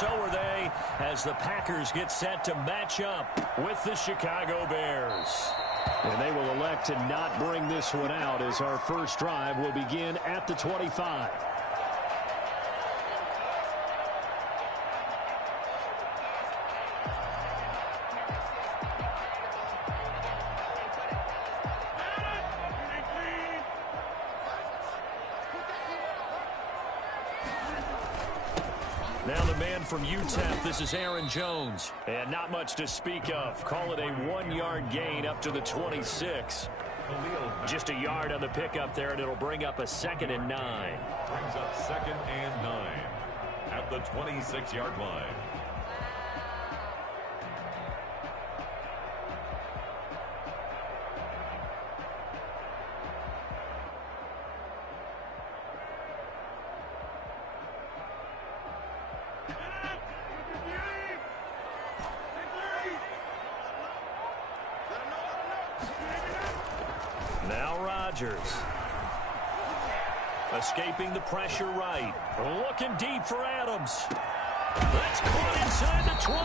so are they, as the Packers get set to match up with the Chicago Bears. And they will elect to not bring this one out, as our first drive will begin at the 25. Now the man from UTEP, this is Aaron Jones. And not much to speak of. Call it a 1-yard gain up to the 26. Just a yard on the pickup there, and it'll bring up a 2nd and 9. Brings up 2nd and 9 at the 26-yard line. Escaping the pressure right. Looking deep for Adams. That's caught inside the 20.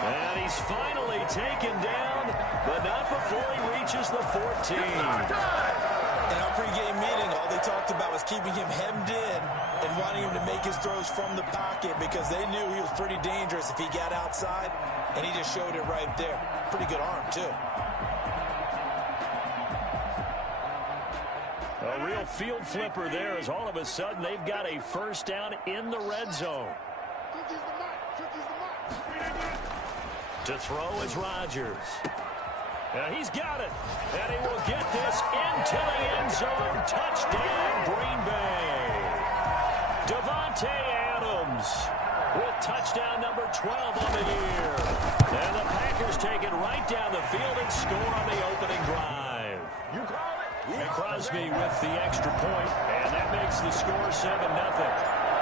And he's finally taken down, but not before he reaches the 14. In our pregame meeting, all they talked about was keeping him hemmed in and wanting him to make his throws from the pocket because they knew he was pretty dangerous if he got outside, and he just showed it right there. Pretty good arm, too. A real field flipper there, as all of a sudden they've got a first down in the red zone. To throw is Rodgers. He's got it. And he will get this into the end zone. Touchdown, Green Bay. Davante Adams with touchdown number 12 on the year. And the Packers take it right down the field and score on the opening drive. You call it? Crosby with the extra point, and that makes the score 7-0.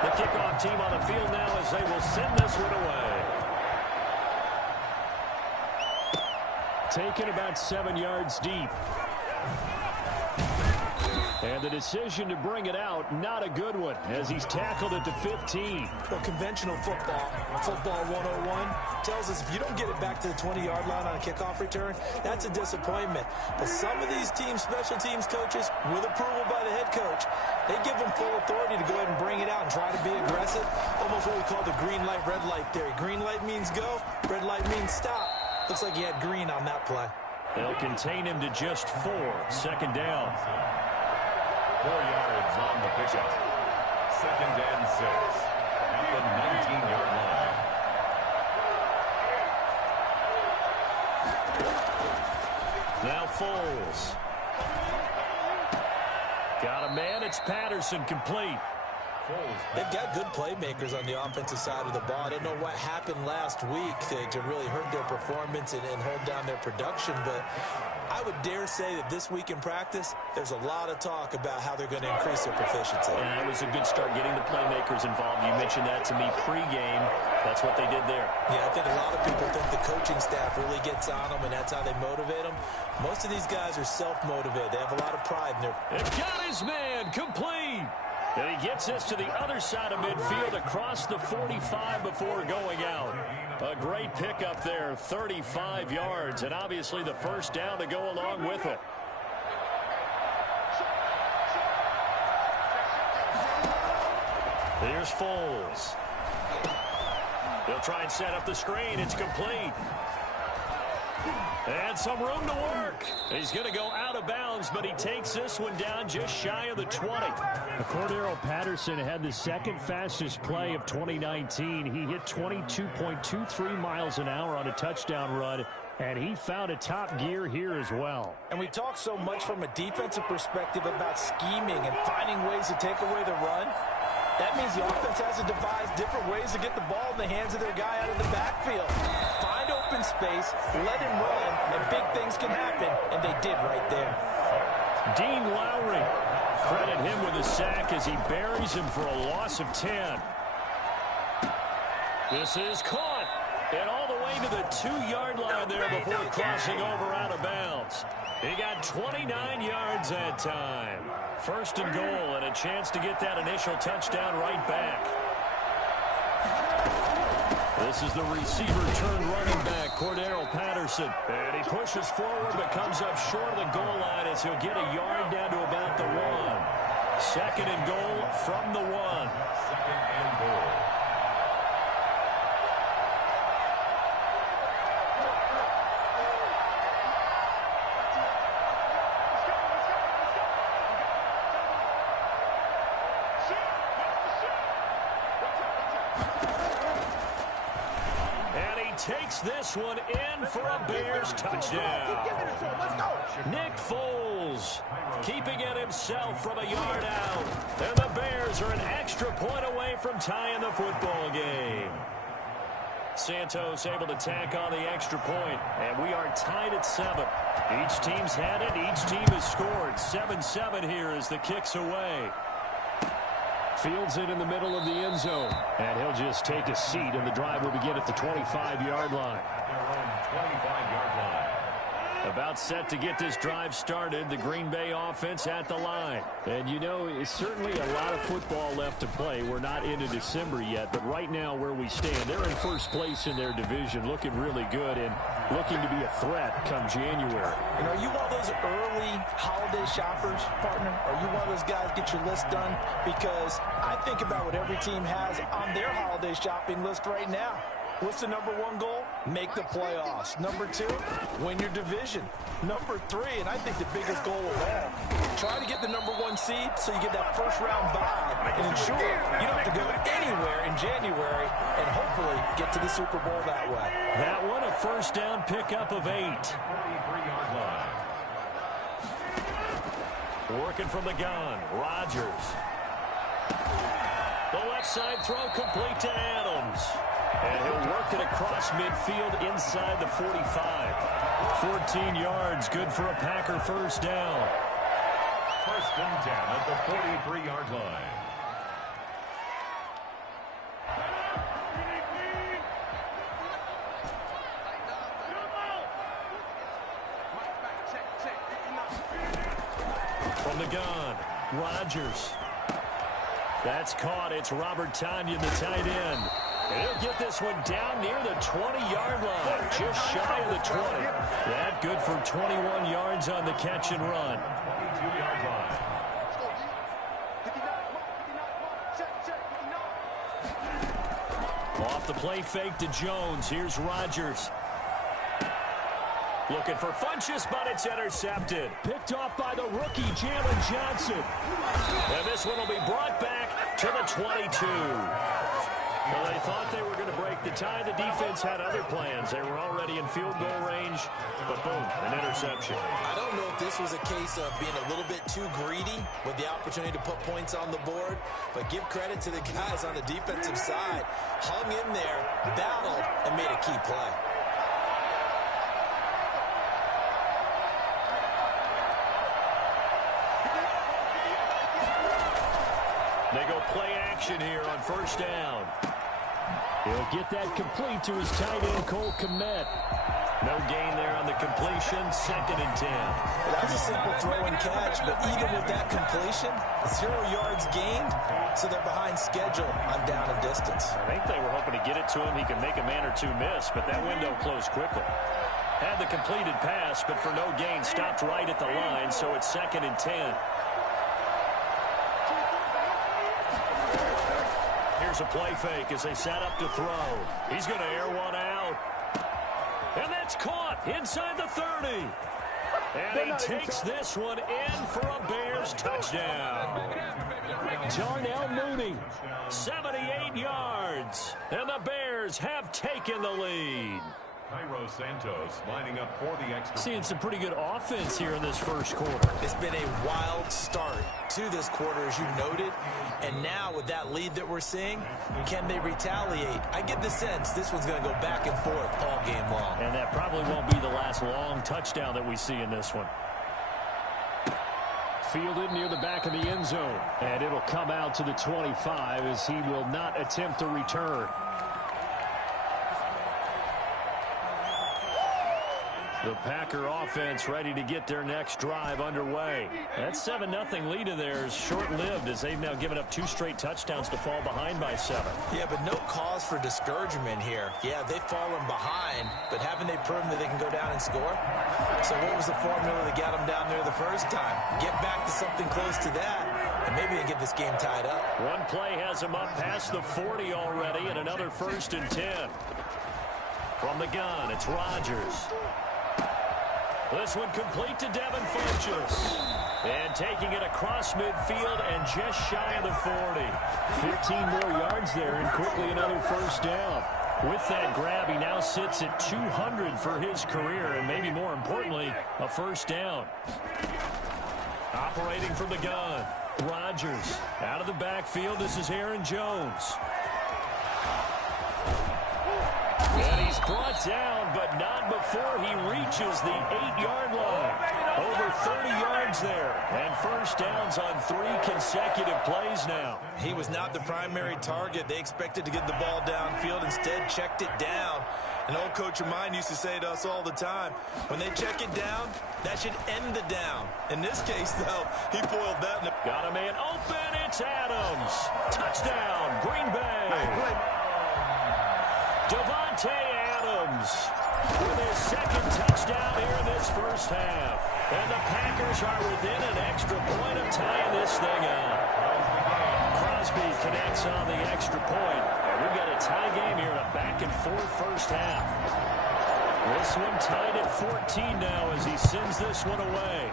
The kickoff team on the field now as they will send this one away. Taken about 7 yards deep. And the decision to bring it out, not a good one, as he's tackled at the 15. Well, conventional football 101, tells us if you don't get it back to the 20-yard line on a kickoff return, that's a disappointment. But some of these special teams coaches, with approval by the head coach, they give them full authority to go ahead and bring it out and try to be aggressive. Almost what we call the green light, red light theory. Green light means go, red light means stop. Looks like he had green on that play. They'll contain him to just 4. 2nd down. 4 yards on the pickup. 2nd and 6 at the 19-yard line. Now Foles. Got a man. It's Patterson, complete. They've got good playmakers on the offensive side of the ball. I don't know what happened last week to really hurt their performance and hold down their production, but I would dare say that this week in practice, there's a lot of talk about how they're going to increase their proficiency. Yeah, it was a good start getting the playmakers involved. You mentioned that to me pregame. That's what they did there. Yeah, I think a lot of people think the coaching staff really gets on them, and that's how they motivate them. Most of these guys are self-motivated. They have a lot of pride in their... And got his man, complete. And he gets this to the other side of midfield across the 45 before going out. A great pickup there, 35 yards, and obviously the first down to go along with it. Here's Foles. He'll try and set up the screen. It's complete. And some room to work. He's going to go out of bounds, but he takes this one down just shy of the 20. Cordero Patterson had the second fastest play of 2019. He hit 22.23 miles an hour on a touchdown run, and he found a top gear here as well. And we talk so much from a defensive perspective about scheming and finding ways to take away the run. That means the offense has to devise different ways to get the ball in the hands of their guy out of the backfield. Find open space, let him run, and big things can happen, and they did right there. Dean Lowry, credit him with a sack as he buries him for a loss of 10. This is caught, and all the way to the 2-yard line there before crossing over out of bounds. He got 29 yards that time. First and goal, and a chance to get that initial touchdown right back. This is the receiver turned running back, Cordero Patterson. And he pushes forward but comes up short of the goal line as he'll get a yard down to about the 1. Second and goal from the 1. Second and goal. Takes this one in for a Bears touchdown. Nick Foles keeping it himself from a yard out. And the Bears are an extra point away from tying the football game. Santos able to tack on the extra point, and we are tied at 7. Each team's had it. Each team has scored. 7-7 here as the kick's away. Fields it in the middle of the end zone. And he'll just take a seat, and the drive will begin at the 25-yard line. Their own 25-yard line. About set to get this drive started, the Green Bay offense at the line. And you know, it's certainly a lot of football left to play. We're not into December yet, but right now where we stand, they're in first place in their division, looking really good and looking to be a threat come January. And are you one of those early holiday shoppers, partner? Are you one of those guys get your list done? Because I think about what every team has on their holiday shopping list right now. What's the number 1 goal? Make the playoffs. Number 2, win your division. Number 3, and I think the biggest goal of all, try to get the number 1 seed so you get that first-round bye and ensure you don't have to go anywhere in January and hopefully get to the Super Bowl that way. That one a first down pickup of 8. 43-yard line. Working from the gun, Rodgers. The left side throw complete to Adams. And he'll work it across midfield inside the 45. 14 yards, good for a Packer first down. First and 10 at the 43-yard line. From the gun, Rodgers. That's caught. It's Robert Tonyan, the tight end. And he'll get this one down near the 20-yard line, just shy of the 20. That good for 21 yards on the catch and run. 22-yard line. Off the play fake to Jones. Here's Rodgers. Looking for Funchess, but it's intercepted. Picked off by the rookie, Jalen Johnson. And this one will be brought back to the 22. Well, they thought they were going to break the tie. The defense had other plans. They were already in field goal range, but boom, an interception. I don't know if this was a case of being a little bit too greedy with the opportunity to put points on the board, but give credit to the guys on the defensive side. Hung in there, battled, and made a key play. They go play action here on first down. He'll get that complete to his tight end, Cole Kmet. No gain there on the completion. Second and 10. That was a simple throw and catch, but even with that completion, 0 yards gained, so they're behind schedule on down and distance. I think they were hoping to get it to him. He could make a man or two miss, but that window closed quickly. Had the completed pass, but for no gain, stopped right at the line, so it's second and 10. Here's a play fake as they set up to throw. He's going to air one out. And that's caught inside the 30. And he takes this one in for a Bears touchdown. Darnell Mooney, 78 yards. And the Bears have taken the lead. Cairo Santos lining up for the extra. Seeing some pretty good offense here in this first quarter. It's been a wild start to this quarter, as you noted. And now with that lead that we're seeing, can they retaliate? I get the sense this one's going to go back and forth all game long. And that probably won't be the last long touchdown that we see in this one. Fielded near the back of the end zone. And it'll come out to the 25 as he will not attempt to return. The Packer offense ready to get their next drive underway. That 7-0 lead of theirs short-lived as they've now given up 2 straight touchdowns to fall behind by 7. Yeah, but no cause for discouragement here. Yeah, they've fallen behind, but haven't they proven that they can go down and score? So what was the formula that got them down there the first time? Get back to something close to that, and maybe they get this game tied up. One play has them up past the 40 already, and another 1st and 10. From the gun, it's Rodgers. This one complete to Devin Funchess. And taking it across midfield and just shy of the 40. 15 more yards there and quickly another 1st down. With that grab, he now sits at 200 for his career and maybe more importantly, a 1st down. Operating from the gun, Rodgers. Out of the backfield, this is Aaron Jones. And he's brought down, but not before he reaches the 8-yard line. Over 30 yards there, and 1st downs on 3 consecutive plays now. He was not the primary target. They expected to get the ball downfield, instead checked it down. An old coach of mine used to say to us all the time, when they check it down, that should end the down. In this case, though, he foiled that. Got a man open, it's Adams. Touchdown, Green Bay. Davante Adams with his 2nd touchdown here in this 1st half. And the Packers are within an extra point of tying this thing up. Crosby connects on the extra point. And we've got a tie game here in a back-and-forth 1st half. This one tied at 14 now as he sends this one away.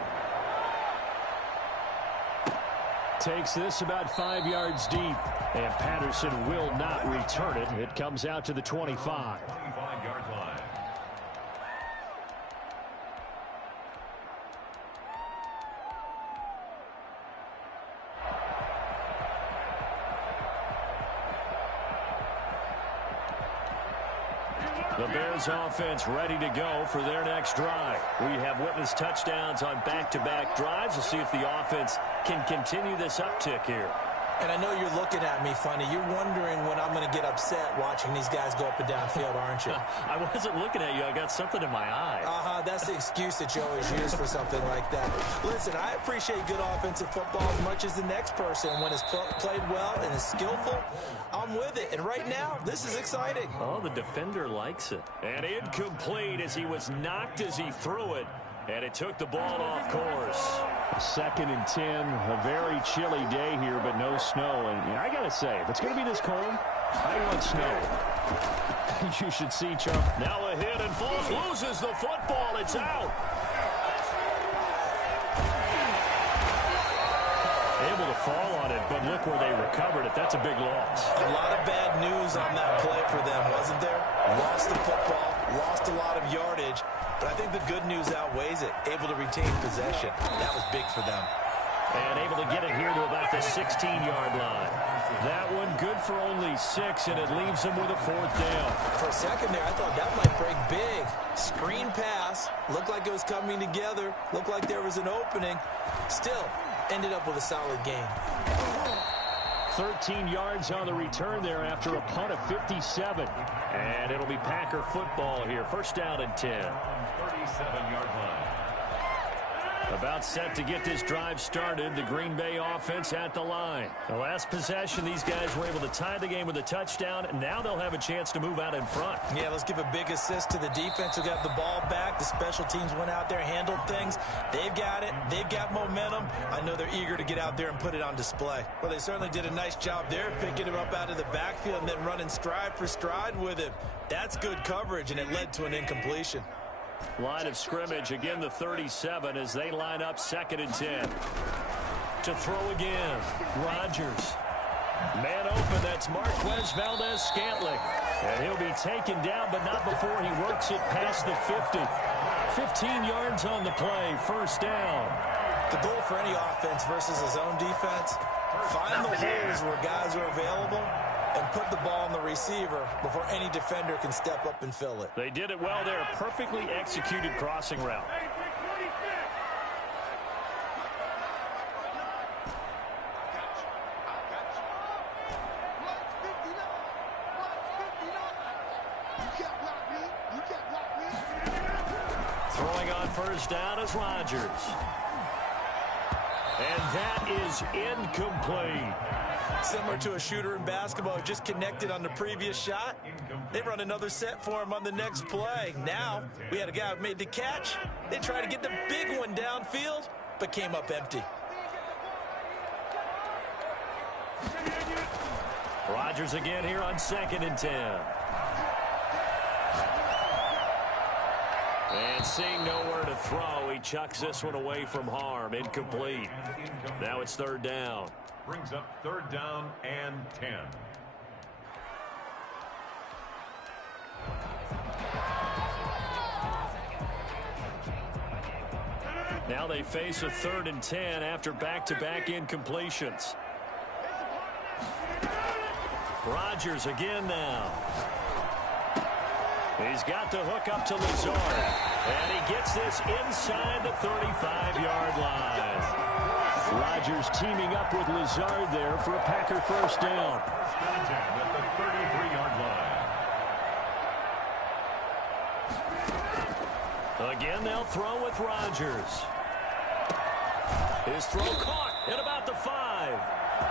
Takes this about 5 yards deep, and Patterson will not return it. It comes out to the 25. 25-yard line. The Bears offense ready to go for their next drive. We have witnessed touchdowns on back-to-back drives. We'll see if the offense can continue this uptick here. And I know you're looking at me funny. You're wondering when I'm going to get upset watching these guys go up and down field, aren't you? I wasn't looking at you. I got something in my eye. That's the excuse that you always use for something like that. Listen, I appreciate good offensive football as much as the next person. When it's played well and is skillful, I'm with it. And right now, this is exciting. Oh, the defender likes it. And incomplete as he was knocked as he threw it. And it took the ball off course. 2nd and 10, a very chilly day here, but no snow. And I got to say, if it's going to be this cold, I want snow. You should see Charles. Now a hit and falls, loses the football. It's out. Able to fall on it, but look where they recovered it. That's a big loss. A lot of bad news on that play for them, wasn't there? Lost the football, lost a lot of yardage. But I think the good news outweighs it. Able to retain possession. That was big for them. And able to get it here to about the 16-yard line. That one good for only 6, and it leaves them with a 4th down. For a second there, I thought that might break big. Screen pass. Looked like it was coming together. Looked like there was an opening. Still, ended up with a solid game. 13 yards on the return there after a punt of 57. And it'll be Packer football here. 1st down and 10. 37-yard line. About set to get this drive started. The Green Bay offense at the line. The last possession, these guys were able to tie the game with a touchdown. And now they'll have a chance to move out in front. Yeah, let's give a big assist to the defense who got the ball back. The special teams went out there, handled things. They've got it. They've got momentum. I know they're eager to get out there and put it on display. Well, they certainly did a nice job there, picking him up out of the backfield and then running stride for stride with him. That's good coverage, and it led to an incompletion. Line of scrimmage, again the 37 as they line up 2nd and 10. To throw again, Rodgers. Man open, that's Marquez Valdes-Scantling. And he'll be taken down, but not before he works it past the 50. 15 yards on the play, 1st down. The goal for any offense versus his own defense, find the holes where guys are available and put the ball on the receiver before any defender can step up and fill it. They did it well there. Perfectly executed crossing route. Throwing on first down is Rodgers. And that is incomplete. Similar to a shooter in basketball, just connected on the previous shot. They run another set for him on the next play. Now, we had a guy who made the catch. They tried to get the big one downfield, but came up empty. Rodgers again here on 2nd and 10. And seeing nowhere to throw, he chucks this one away from harm. Incomplete. Now it's 3rd down. Brings up 3rd down and 10. Now they face a 3rd and 10 after back-to-back incompletions. Rodgers again now. He's got the hook up to Lazard. And he gets this inside the 35-yard line. Rodgers teaming up with Lazard there for a Packer first down. At the 33-yard line. Again, they'll throw with Rodgers. His throw caught at about the 5.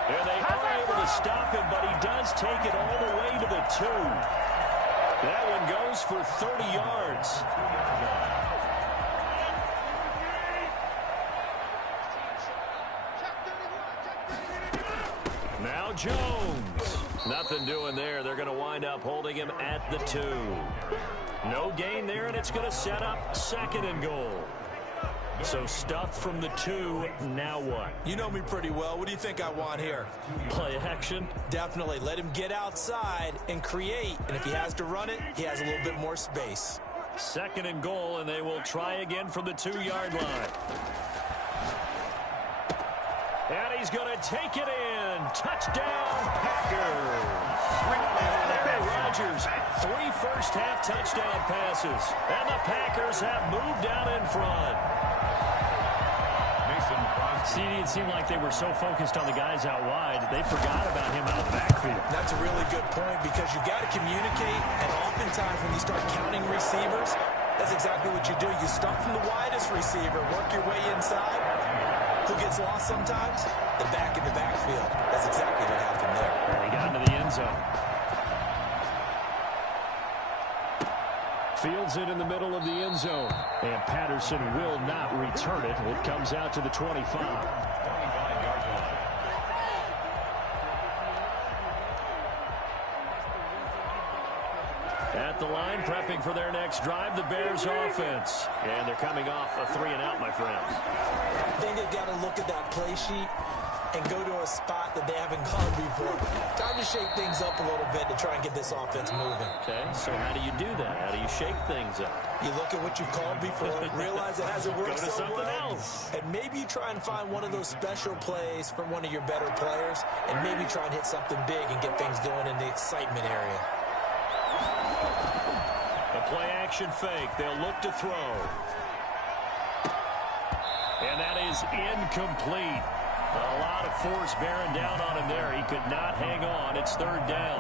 And they are able to stop him, but he does take it all the way to the 2. That one goes for 30 yards. Now Jones. Nothing doing there. They're going to wind up holding him at the 2. No gain there, and it's going to set up 2nd and goal. So stuff from the 2, now what? You know me pretty well. What do you think I want here? Play action? Definitely. Let him get outside and create. And if he has to run it, he has a little bit more space. 2nd and goal, and they will try again from the 2-yard line. And he's going to take it in. Touchdown, Packers. Aaron Rodgers, 3 first-half touchdown passes. And the Packers have moved down in front. CD, it seemed like they were so focused on the guys out wide, they forgot about him out of the backfield. That's a really good point because you got to communicate, and oftentimes when you start counting receivers, that's exactly what you do. You start from the widest receiver, work your way inside. Who gets lost sometimes? The back in the backfield. That's exactly what happened there. And he got into the end zone. Fields it in the middle of the end zone. And Patterson will not return it. It comes out to the 25. 25-yard line. At the line, prepping for their next drive, the Bears offense. And they're coming off a 3-and-out, my friends. I think they've got to look at that play sheet and go to a spot that they haven't gone before. Time to shake things up a little bit to try and get this offense moving. Okay, so how do you do that? How do you shake things up? You look at what you called before, realize it hasn't worked Go to so something well, else. and maybe you try and find one of those special plays from one of your better players, and maybe try and hit something big and get things going in the excitement area. A play-action fake. They'll look to throw. And that is incomplete. A lot of force bearing down on him there. He could not hang on. It's 3rd down.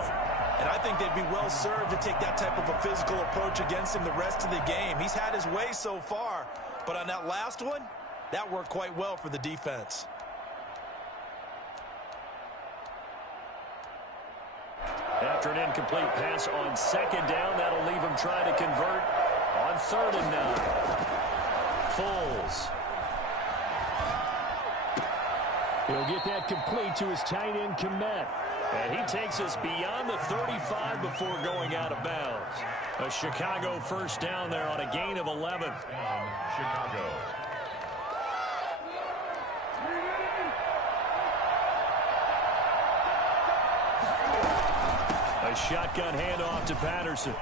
And I think they'd be well served to take that type of a physical approach against him the rest of the game. He's had his way so far, but on that last one, that worked quite well for the defense. After an incomplete pass on 2nd down, that'll leave him trying to convert on 3rd and 9. Foles. He'll get that complete to his tight end, Kmet. And he takes us beyond the 35 before going out of bounds. A Chicago first down there on a gain of 11. Chicago. A shotgun handoff to Patterson.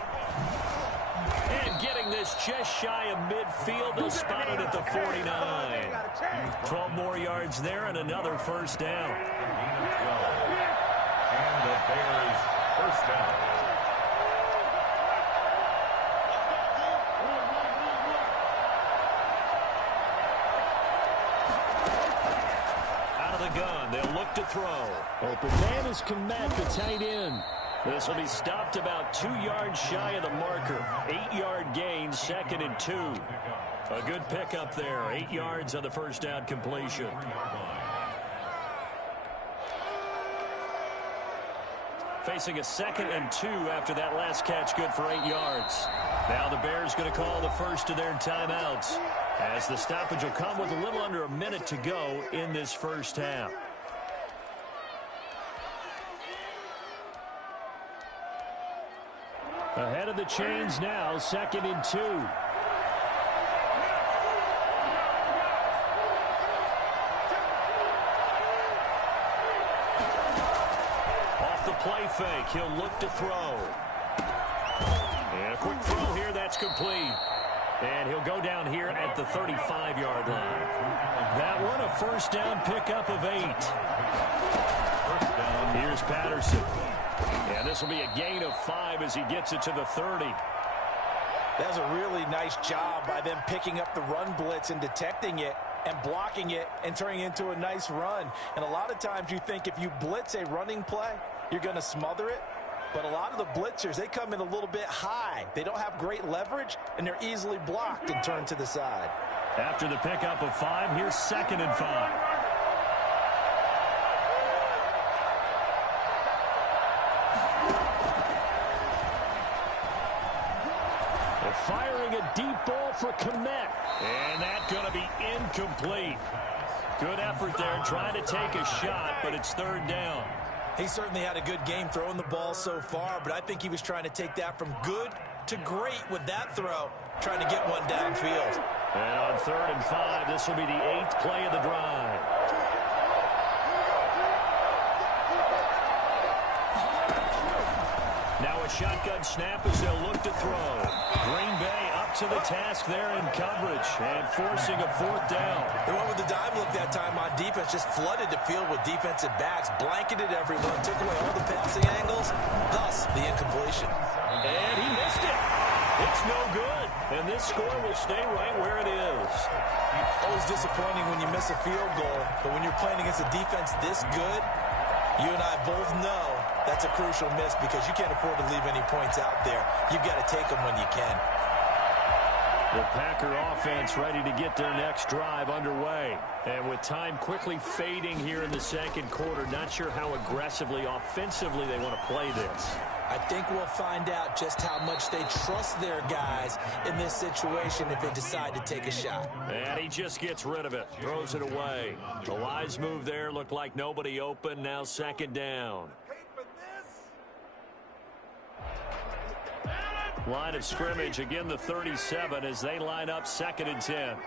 And getting this just shy of midfield. They'll spot it at the 49. 12 more yards there and another first down. And the Bears first down. Out of the gun, they'll look to throw. Open man is Kmet, the tight end. This will be stopped about 2 yards shy of the marker. 8-yard gain, 2nd and 2. A good pickup there. 8 yards on the first down completion. Facing a 2nd and 2 after that last catch, good for 8 yards. Now the Bears going to call the first of their timeouts, as the stoppage will come with a little under a minute to go in this first half. Ahead of the chains now, 2nd and 2. Off the play fake, he'll look to throw. And a quick throw here, that's complete. And he'll go down here at the 35-yard line. That one, a first down pickup of 8. Here's Patterson. And this will be a gain of 5 as he gets it to the 30. That's a really nice job by them picking up the run blitz and detecting it and blocking it and turning it into a nice run. And a lot of times you think if you blitz a running play, you're going to smother it. But a lot of the blitzers, they come in a little bit high. They don't have great leverage, and they're easily blocked and turned to the side. After the pickup of 5, here's 2nd and 5. Firing a deep ball for Kmet. And that's going to be incomplete. Good effort there, trying to take a shot, but it's 3rd down. He certainly had a good game throwing the ball so far, but I think he was trying to take that from good to great with that throw, trying to get one downfield. And on 3rd and 5, this will be the 8th play of the drive. Now a shotgun snap as they'll look to throw. Green Bay up to the task there in coverage and forcing a 4th down. They went with the dime look that time on defense, just flooded the field with defensive backs, blanketed everyone, took away all the passing angles, thus the incompletion. And he missed it. It's no good. And this score will stay right where it is. Always disappointing when you miss a field goal, but when you're playing against a defense this good, you and I both know that's a crucial miss because you can't afford to leave any points out there. You've got to take them when you can. The Packer offense ready to get their next drive underway. And with time quickly fading here in the 2nd quarter, not sure how aggressively, offensively they want to play this. I think we'll find out just how much they trust their guys in this situation if they decide to take a shot. And he just gets rid of it, throws it away. The wise move there, looked like nobody open, now 2nd down. Line of scrimmage, again the 37 as they line up 2nd and 10.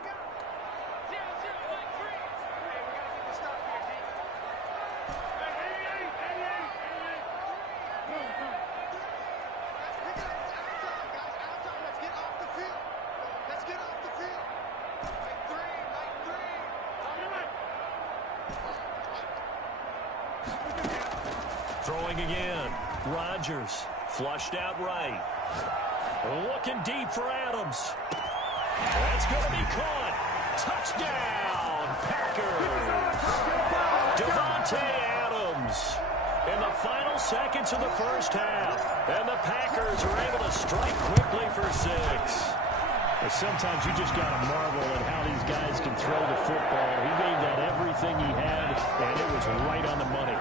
Throwing again. Rodgers flushed out right. Looking deep for Adams. That's going to be caught. Touchdown, Packers. Davante Adams in the final seconds of the first half. And the Packers are able to strike quickly for 6. Sometimes you just got to marvel at how these guys can throw the football. He gave that everything he had, and it was right on the money.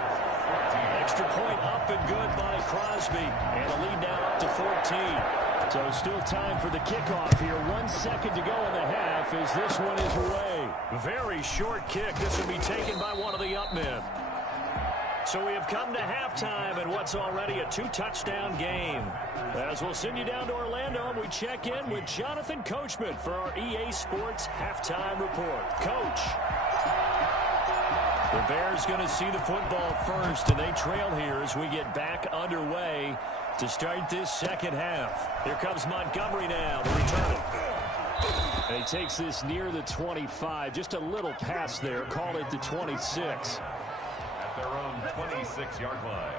Extra point up and good by Crosby, and a lead now up to 14. So still time for the kickoff here. 1 second to go in the half as this one is away. Very short kick. This will be taken by one of the up men. So we have come to halftime and what's already a 2-touchdown game. As we'll send you down to Orlando, we check in with Jonathan Coachman for our EA Sports Halftime Report. Coach. The Bears going to see the football first, and they trail here as we get back underway to start this 2nd half. Here comes Montgomery now to return it. And he takes this near the 25. Just a little pass there. Call it the 26. At their own 26-yard line.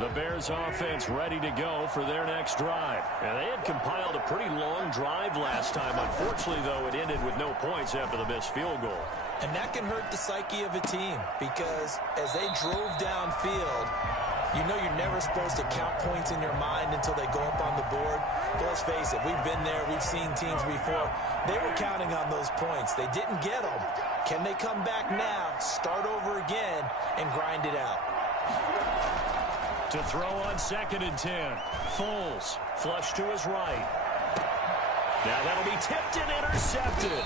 The Bears offense ready to go for their next drive. And they had compiled a pretty long drive last time. Unfortunately, though, it ended with no points after the missed field goal. And that can hurt the psyche of a team because as they drove downfield, you know you're never supposed to count points in your mind until they go up on the board. But let's face it, we've been there. We've seen teams before. They were counting on those points. They didn't get them. Can they come back now, start over again, and grind it out? To throw on 2nd and 10. Foles, flush to his right. Now that'll be tipped and intercepted.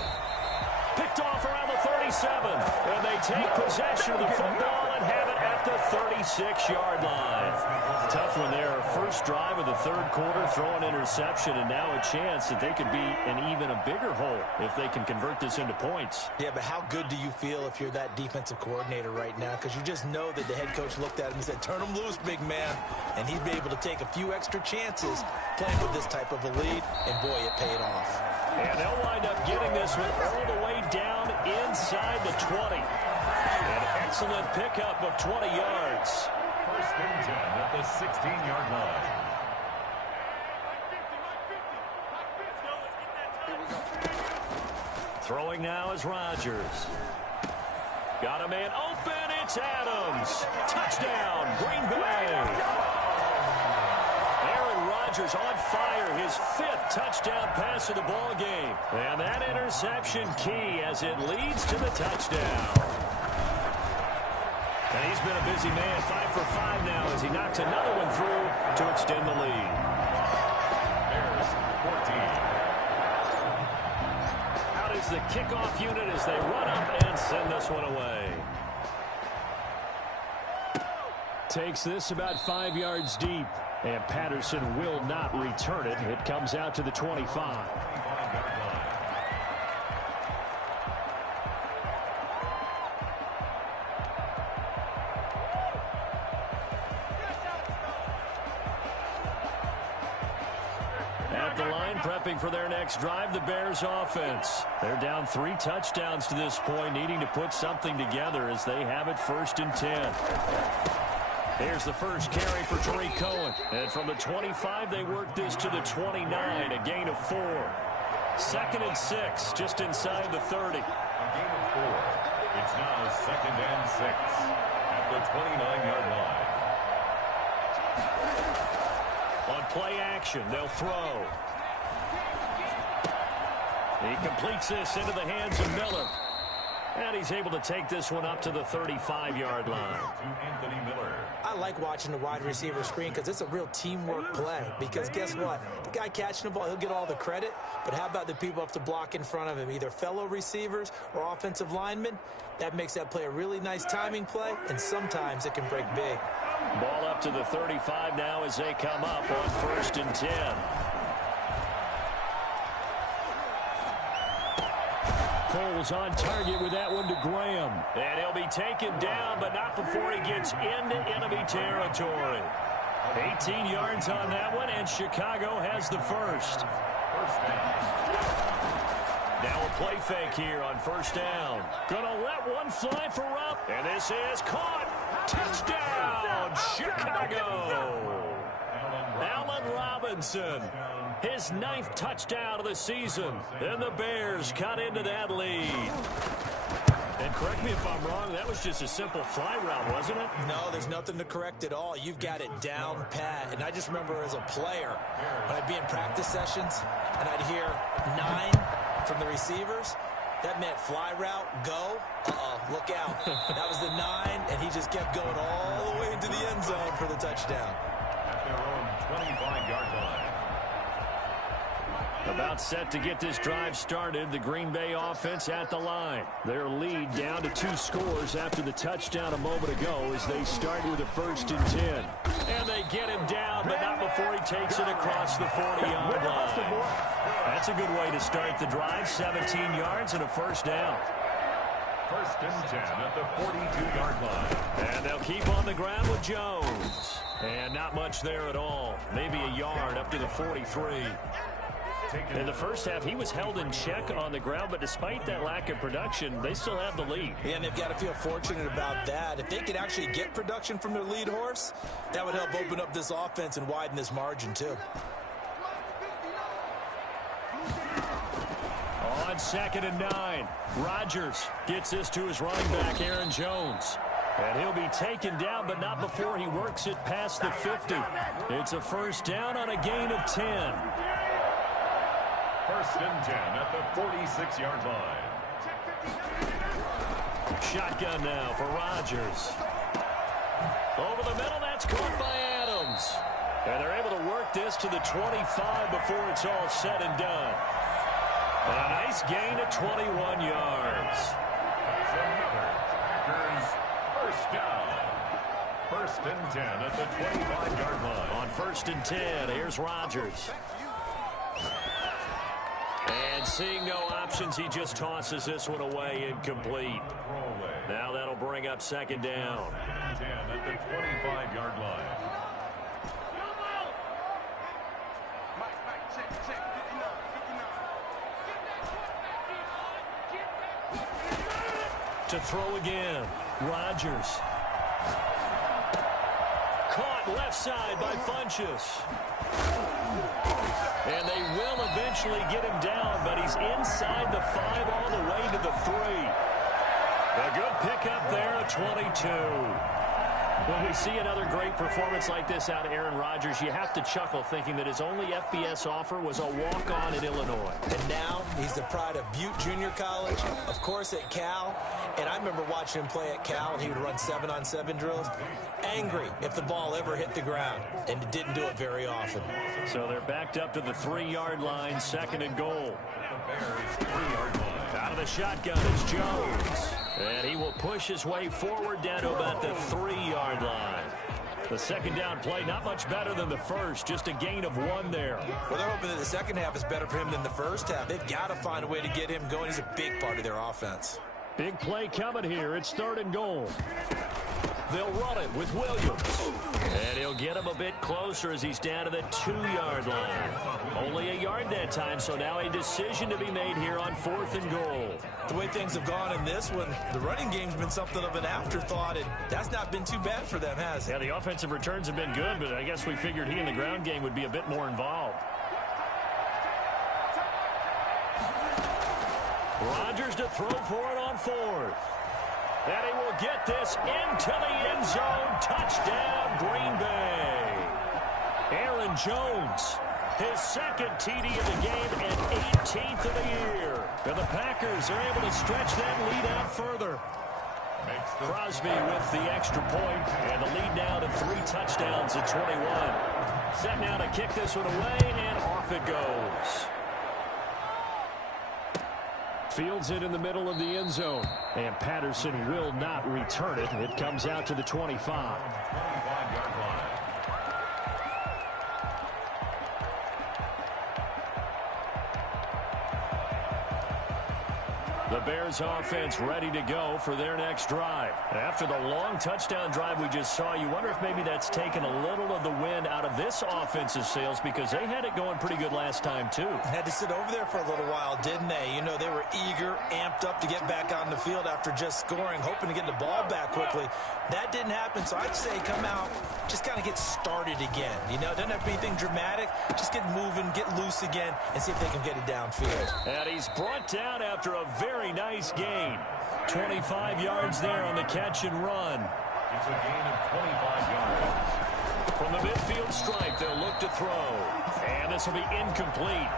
Picked off around the 37. And they take possession of the football and have it at the 36-yard line. Tough one there. First drive of the 3rd quarter, throw an interception, and now a chance that they could be in even a bigger hole if they can convert this into points. Yeah, but how good do you feel if you're that defensive coordinator right now? Because you just know that the head coach looked at him and said, turn him loose, big man. And he'd be able to take a few extra chances playing with this type of a lead, and boy, it paid off. And they'll wind up getting this one all the way down inside the 20. An excellent pickup of 20 yards. 1st and 10 at the 16-yard line. Throwing now is Rodgers. Got a man open. It's Adams. Touchdown, Green Bay. Aaron Rodgers on fire. His 5th touchdown pass of the ball game. And that interception key as it leads to the touchdown. And he's been a busy man, 5 for 5 now as he knocks another one through to extend the lead. Bears 14. Out is the kickoff unit as they run up and send this one away. Takes this about 5 yards deep, and Patterson will not return it. It comes out to the 25. At the line, prepping for their next drive, the Bears offense. They're down 3 touchdowns to this point, needing to put something together as they have it 1st and 10. Here's the first carry for Tariq Cohen. And from the 25, they work this to the 29, a gain of 4. 2nd and 6, just inside the 30. A gain of 4. It's now 2nd and 6 at the 29-yard line. On play action, they'll throw. He completes this into the hands of Miller. And he's able to take this one up to the 35-yard line. To Anthony Miller. I like watching the wide receiver screen because it's a real teamwork play. Because guess what? The guy catching the ball, he'll get all the credit. But how about the people up to block in front of him, either fellow receivers or offensive linemen? That makes that play a really nice timing play, and sometimes it can break big. Ball up to the 35 now as they come up on 1st and 10. Foles on target with that one to Graham. And he'll be taken down, but not before he gets into enemy territory. 18 yards on that one, and Chicago has the first. First down. Now a play fake here on 1st down. Gonna let one fly for Rupp, and this is caught. Touchdown, Chicago. Allen Robinson. His 9th touchdown of the season. And the Bears cut into that lead. And correct me if I'm wrong, that was just a simple fly route, wasn't it? No, there's nothing to correct at all. You've got it down pat. And I just remember as a player, when I'd be in practice sessions, and I'd hear 9 from the receivers, that meant fly route, go, look out. That was the 9, and he just kept going all the way into the end zone for the touchdown. At their own 25-yard line. About set to get this drive started, the Green Bay offense at the line. Their lead down to 2 scores after the touchdown a moment ago as they start with a 1st and 10. And they get him down, but not before he takes it across the 40-yard line. That's a good way to start the drive, 17 yards and a 1st down. 1st and 10 at the 42-yard line. And they'll keep on the ground with Jones. And not much there at all. Maybe a yard up to the 43. In the first half, he was held in check on the ground, but despite that lack of production, they still have the lead. Yeah, and they've got to feel fortunate about that. If they could actually get production from their lead horse, that would help open up this offense and widen this margin, too. On 2nd and 9. Rodgers gets this to his running back, Aaron Jones. And he'll be taken down, but not before he works it past the 50. It's a first down on a gain of 10. 1st and 10 at the 46-yard line. Shotgun now for Rodgers. Over the middle, that's caught by Adams. And they're able to work this to the 25 before it's all said and done. And a nice gain of 21 yards. That's another Packers first down. 1st and 10 at the 25-yard line. On 1st and 10, here's Rodgers. And seeing no options, he just tosses this one away, incomplete. Now that'll bring up 2nd down. 10 at the 25-yard line. To throw again, Rodgers. Caught left side by Funchess. And they will eventually get him down, but he's inside the 5 all the way to the 3. A good pickup there at 22. When we see another great performance like this out of Aaron Rodgers, you have to chuckle thinking that his only FBS offer was a walk-on at Illinois. And now he's the pride of Butte Junior College, of course at Cal. And I remember watching him play at Cal, and he would run 7-on-7 drills. Angry if the ball ever hit the ground, and it didn't do it very often. So they're backed up to the 3-yard line, 2nd and goal. Bears 3-yard line. Out of the shotgun, it's Jones. And he will push his way forward down to about the 3-yard line. The 2nd down play, not much better than the first, just a gain of 1 there. Well, they're hoping that the second half is better for him than the first half. They've got to find a way to get him going. He's a big part of their offense. Big play coming here. It's 3rd and goal. They'll run it with Williams. And he'll get him a bit closer as he's down to the 2-yard line. Only a yard that time, so now a decision to be made here on 4th and goal. The way things have gone in this one, the running game's been something of an afterthought, and that's not been too bad for them, has it? Yeah, the offensive returns have been good, but I guess we figured he in the ground game would be a bit more involved. Rodgers to throw for it on 4th. And he will get this into the end zone. Touchdown, Green Bay. Aaron Jones, his 2nd TD of the game and 18th of the year. And the Packers are able to stretch that lead out further. Crosby with the extra point, and the lead now to 3 touchdowns at 21. Set now to kick this one away, and off it goes. Fields it in the middle of the end zone. And Patterson will not return it. It comes out to the 25. 25-yard line. The Bears offense ready to go for their next drive. After the long touchdown drive we just saw, you wonder if maybe that's taken a little of the wind out of this offense's sails, because they had it going pretty good last time too. Had to sit over there for a little while, didn't they? You know, they were eager, amped up to get back on the field after just scoring, hoping to get the ball back quickly. That didn't happen, so I'd say come out, just kind of get started again. You know, it doesn't have to be anything dramatic. Just get moving, get loose again, and see if they can get it downfield. And he's brought down after a very nice gain. 25 yards there on the catch and run. It's a gain of 25 yards. From the midfield stripe, they'll look to throw. And this will be incomplete.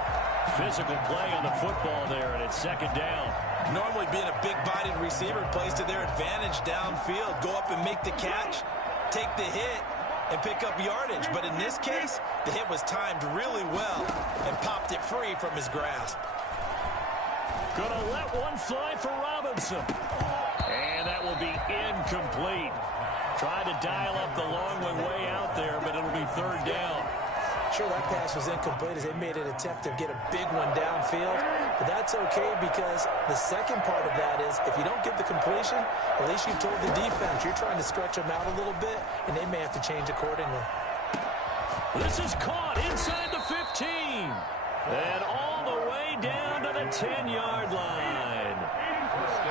Physical play on the football there, and it's 2nd down. Normally being a big-bodied receiver plays to their advantage downfield. Go up and make the catch, take the hit, and pick up yardage. But in this case, the hit was timed really well and popped it free from his grasp. Gonna let one fly for Robinson. And that will be incomplete. Tried to dial up the long one way out there, but it'll be 3rd down. Sure, that pass was incomplete as they made an attempt to get a big one downfield. But that's okay, because the second part of that is if you don't get the completion, at least you've told the defense you're trying to stretch them out a little bit, and they may have to change accordingly. This is caught inside the 15. And all the way down to the 10-yard line.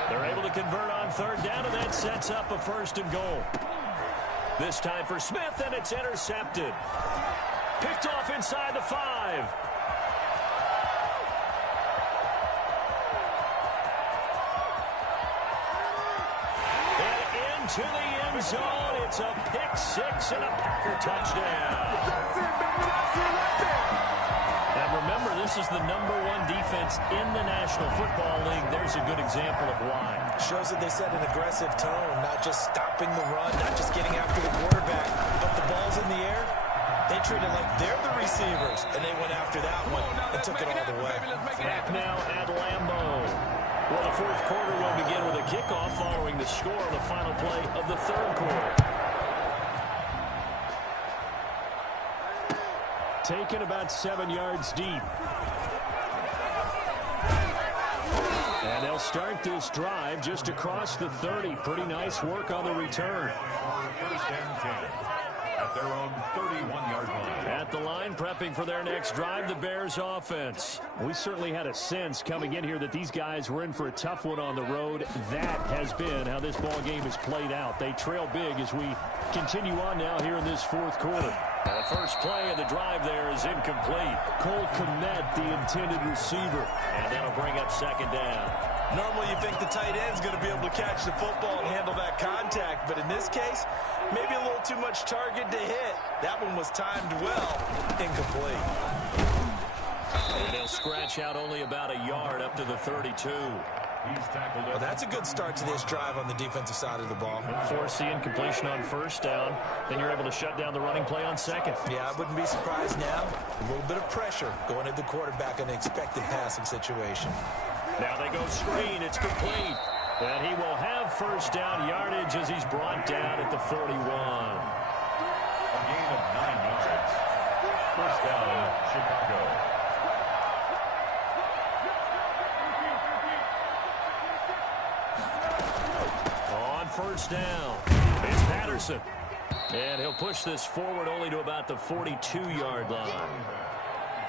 They're able to convert on 3rd down, and that sets up a 1st and goal. This time for Smith, and it's intercepted. Picked off inside the 5. into the end zone. It's a pick six and a Packer touchdown. And remember, this is the #1 defense in the National Football League. There's a good example of why. Shows that they set an aggressive tone, not just stopping the run, not just getting after the quarterback, but the ball's in the air. They treat it like they're the receivers, and they went after that one and took it all the way. Back now at Lambeau. Well, the fourth quarter will begin with a kickoff following the score on the final play of the third quarter. Taken about 7 yards deep. And they'll start this drive just across the 30. Pretty nice work on the return. First and 10 at their own 31-yard line. At the line, prepping for their next drive, the Bears offense. We certainly had a sense coming in here that these guys were in for a tough one on the road. That has been how this ball game has played out. They trail big as we continue on now here in this fourth quarter. The first play of the drive there is incomplete. Cole Kmet, the intended receiver. And that'll bring up second down. Normally you think the tight end's going to be able to catch the football and handle that contact, but in this case, maybe a little too much target to hit. That one was timed well. Incomplete. And he'll scratch out only about a yard up to the 32. He's tackled. Well, that's a good start to this drive on the defensive side of the ball. Force the incompletion on first down. Then you're able to shut down the running play on second. Yeah, I wouldn't be surprised now. A little bit of pressure going at the quarterback in an expected passing situation. Now they go screen. It's complete. And he will have first down yardage as he's brought down at the 41. A gain of 9 yards. First down, Chicago. On first down, it's Patterson. And he'll push this forward only to about the 42-yard line.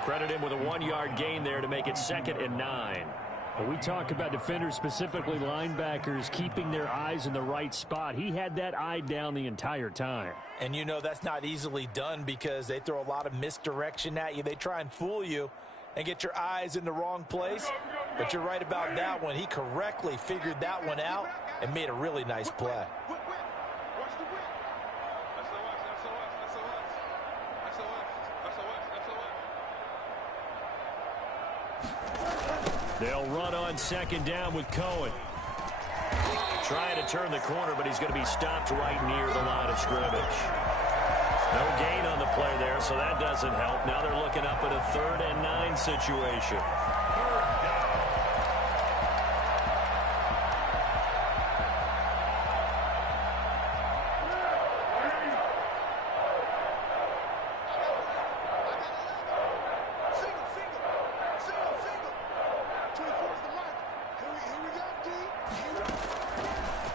Credit him with a 1-yard gain there to make it 2nd and 9. When we talk about defenders, specifically linebackers, keeping their eyes in the right spot. He had that eye down the entire time. And you know that's not easily done because they throw a lot of misdirection at you. They try and fool you and get your eyes in the wrong place. But you're right about that one. He correctly figured that one out and made a really nice play. They'll run on second down with Cohen. Trying to turn the corner, but he's going to be stopped right near the line of scrimmage. No gain on the play there, so that doesn't help. Now they're looking up at a 3rd and 9 situation.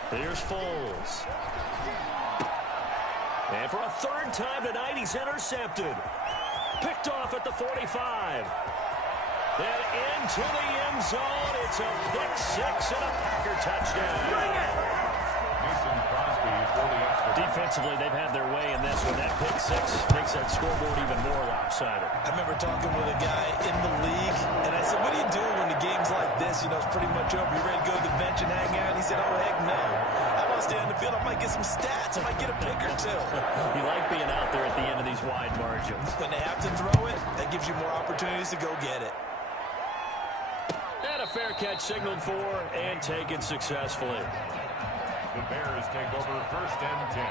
Here's Foles. And for a 3rd time tonight, he's intercepted. Picked off at the 45. Then into the end zone. It's a pick six and a Packer touchdown. Mason Crosby for the extra. Defensively, they've had their way in this one. That pick six makes that scoreboard even more lopsided. I remember talking with a guy in the league, and I said, what do you do when the game's like this? You know, it's pretty much over. You ready to go to the bench and hang out? And he said, oh, heck no. I want to stay on the field. I might get some stats. I might get a pick or two. You like being out there at the end of these wide margins. When they have to throw it, that gives you more opportunities to go get it. And a fair catch signaled for and taken successfully. The Bears take over 1st and 10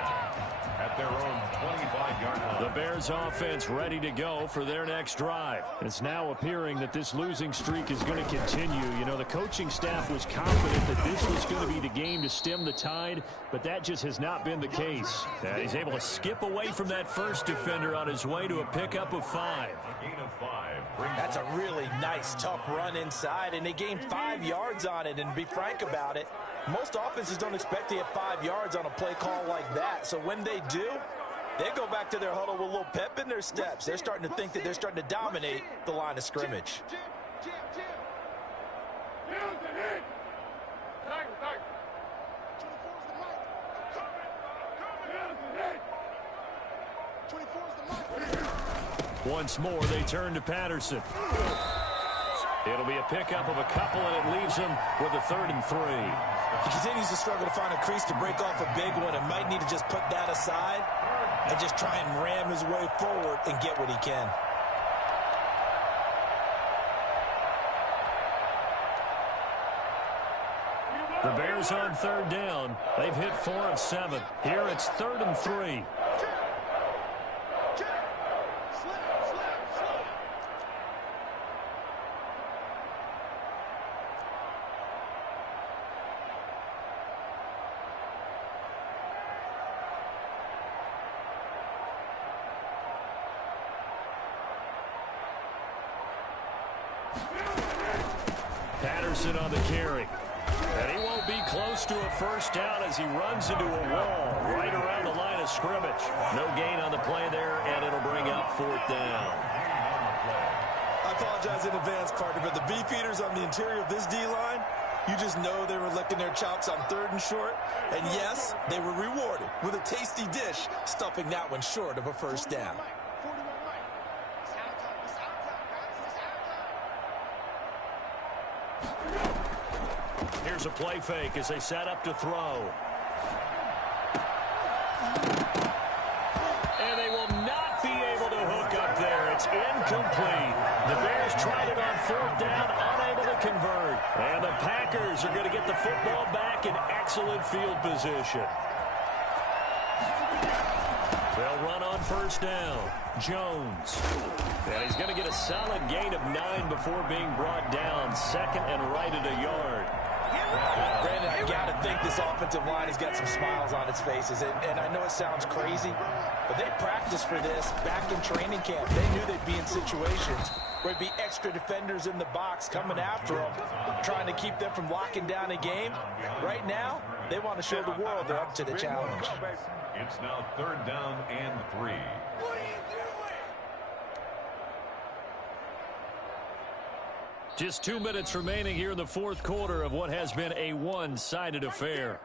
at their own 25-yard line. The Bears offense ready to go for their next drive. It's now appearing that this losing streak is going to continue. You know, the coaching staff was confident that this was going to be the game to stem the tide, but that just has not been the case. And he's able to skip away from that first defender on his way to a pickup of 5. A gain of 5. That's a really nice, tough run inside, and they gained 5 yards on it. And to be frank about it, most offenses don't expect to get 5 yards on a play call like that. So when they do, they go back to their huddle with a little pep in their steps. They're starting to think that they're starting to dominate the line of scrimmage. Once more, they turn to Patterson. It'll be a pickup of a couple, and it leaves him with a 3rd and 3. He continues to struggle to find a crease to break off a big one and might need to just put that aside and just try and ram his way forward and get what he can. The Bears on 3rd down. They've hit 4 of 7. Here it's 3rd and 3. Patterson on the carry. And he won't be close to a 1st down as he runs into a wall right around the line of scrimmage. No gain on the play there, and it'll bring up 4th down. I apologize in advance, partner, but the beefeaters on the interior of this D-line, you just know they were licking their chops on 3rd and short. And yes, they were rewarded with a tasty dish, stuffing that one short of a 1st down. Here's a play fake as they set up to throw. And they will not be able to hook up there. It's incomplete. The Bears tried it on 4th down, unable to convert. And the Packers are going to get the football back in excellent field position. They'll run on 1st down. Jones. And he's going to get a solid gain of 9 before being brought down. 2nd and right at a yard. Brandon, I got to think this offensive line has got some smiles on its faces. And I know it sounds crazy, but they practiced for this back in training camp. They knew they'd be in situations where there'd be extra defenders in the box coming after them, trying to keep them from locking down a game. Right now, they want to show the world they're up to the challenge. It's now 3rd down and 3. Just 2 minutes remaining here in the 4th quarter of what has been a one-sided affair.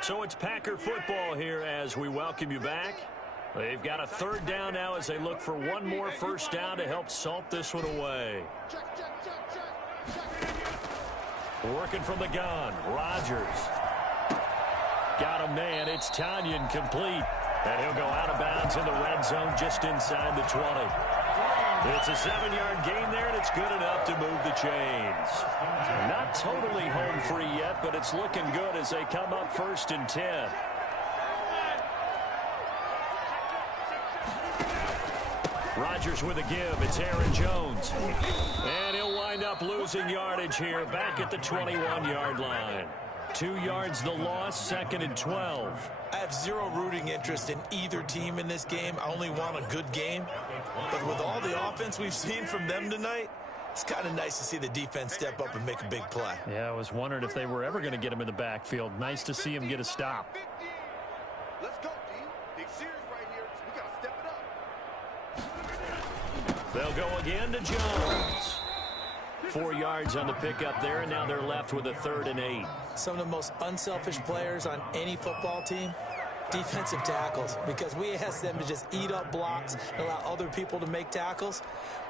So it's Packer football here as we welcome you back. They've got a 3rd down now as they look for one more 1st down to help salt this one away. Working from the gun, Rodgers. Got a man, it's Tanyan complete. And he'll go out of bounds in the red zone just inside the 20. It's a 7-yard gain there, and it's good enough to move the chains. Not totally home free yet, but it's looking good as they come up 1st and 10. Rodgers with a give. It's Aaron Jones. And he'll wind up losing yardage here back at the 21-yard line. 2 yards the loss, 2nd and 12. I have zero rooting interest in either team in this game. I only want a good game. But with all the offense we've seen from them tonight, it's kind of nice to see the defense step up and make a big play. Yeah, I was wondering if they were ever going to get him in the backfield. Nice to see him get a stop. Let's go, team. Big series right here. We got to step it up. They'll go again to Jones. 4 yards on the pickup there, and now they're left with a 3rd and 8. Some of the most unselfish players on any football team, defensive tackles, because we ask them to just eat up blocks and allow other people to make tackles.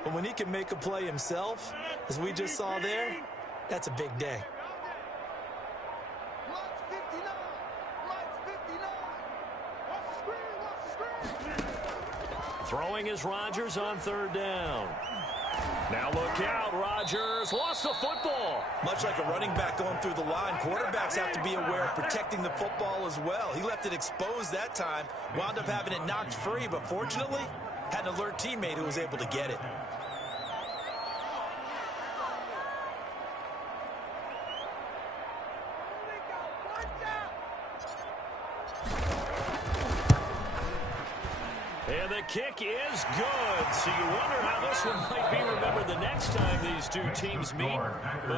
But when he can make a play himself, as we just saw there, that's a big day. Throwing is Rodgers on 3rd down. Now look out, Rodgers lost the football. Much like a running back going through the line, quarterbacks have to be aware of protecting the football as well. He left it exposed that time, wound up having it knocked free, but fortunately, had an alert teammate who was able to get it. And the kick is good. So you wonder how this one might be remembered the next time these two teams meet. But